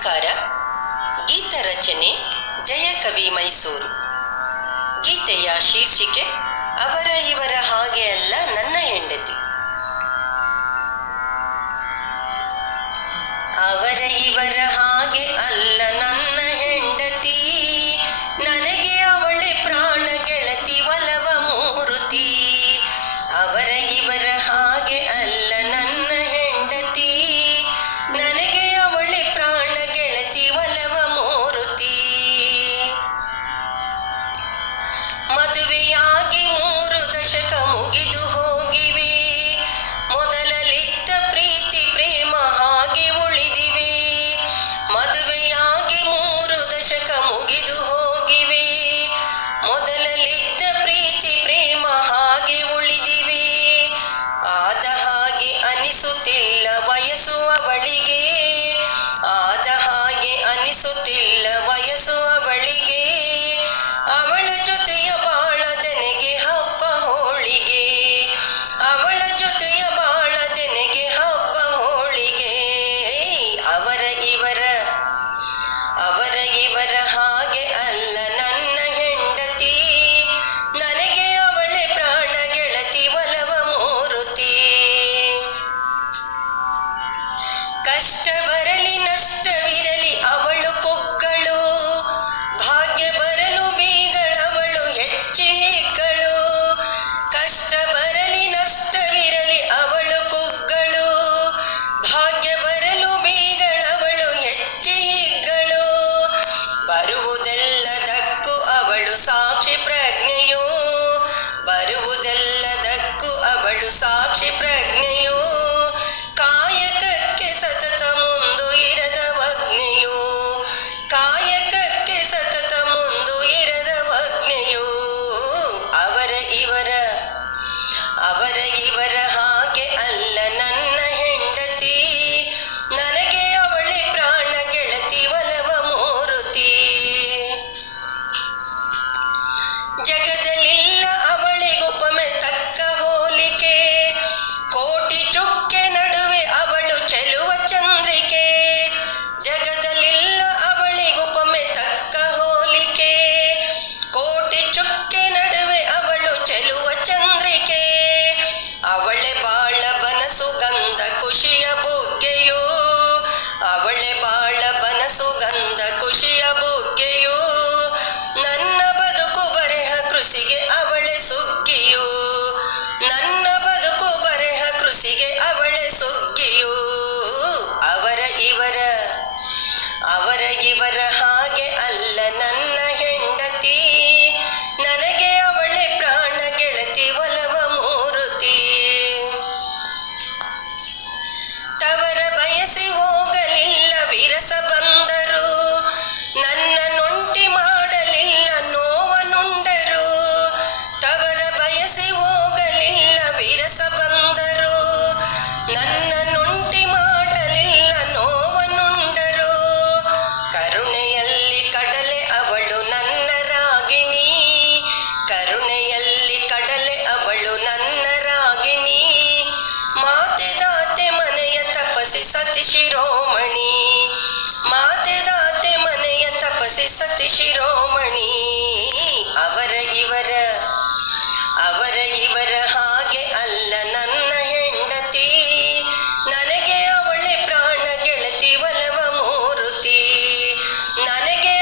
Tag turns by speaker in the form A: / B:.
A: ನಮಸ್ಕಾರ. ಗೀತ ರಚನೆ, ಜಯ ಕವಿ ಮೈಸೂರು. ಗೀತೆಯ ಶೀರ್ಷಿಕೆ, ಅವರ ಇವರ ಹಾಗೆ ಅಲ್ಲ ನನ್ನ ಹೆಂಡತಿ. ಅವರ ಇವರ ಹಾಗೆ ಅಲ್ಲ ನನ್ನ ಹೆಂಡತಿ. ನನಗೆ ಅವಳೆ ಪ್ರ ದಶಕ ಮುಗಿದು ಹೋಗಿವೆ. ಮೊದಲ ಕಷ್ಟ ಬರಲಿ ನಷ್ಟವಿರಲಿ సుగంధ కుషియపు ಕೆಲಸ ಬಂದರು ನನ್ನ ನೊಂಟಿ ಮಾಡಲಿಲ್ಲ, ನೋವನುಂಡರು. ತವರ ಬಯಸಿ ಹೋಗಲಿಲ್ಲ, ವಿರಸ ಬಂದರು. ನನ್ನ ನೊಂಟಿ ಮಾಡಲಿಲ್ಲ, ನೋವನುಂಡರು. ಕರುಣೆಯಲ್ಲಿ ಕಡಲೆ ಅವಳು ನನ್ನ ರಾಗಿಣಿ ಕರುಣೆಯಲ್ಲಿ ಕಡಲೆ ಅವಳು ನನ್ನ ರಾಗಿಣಿ ಮಾತೆ ದಾತೆ ಮನೆಯ ತಪಸಿ ಸತಿ ಶಿರೋಮಣಿ. ಸತಿ ಶಿರೋಮಣಿ. ಅವರ ಇವರ ಅವರ ಇವರ ಹಾಗೆ ಅಲ್ಲ ನನ್ನ ಹೆಂಡತಿ. ನನಗೆ ಅವಳೆ ಪ್ರಾಣ ಗೆಳತಿ, ಒಲವ ಮೂರುತಿ. ನನಗೆ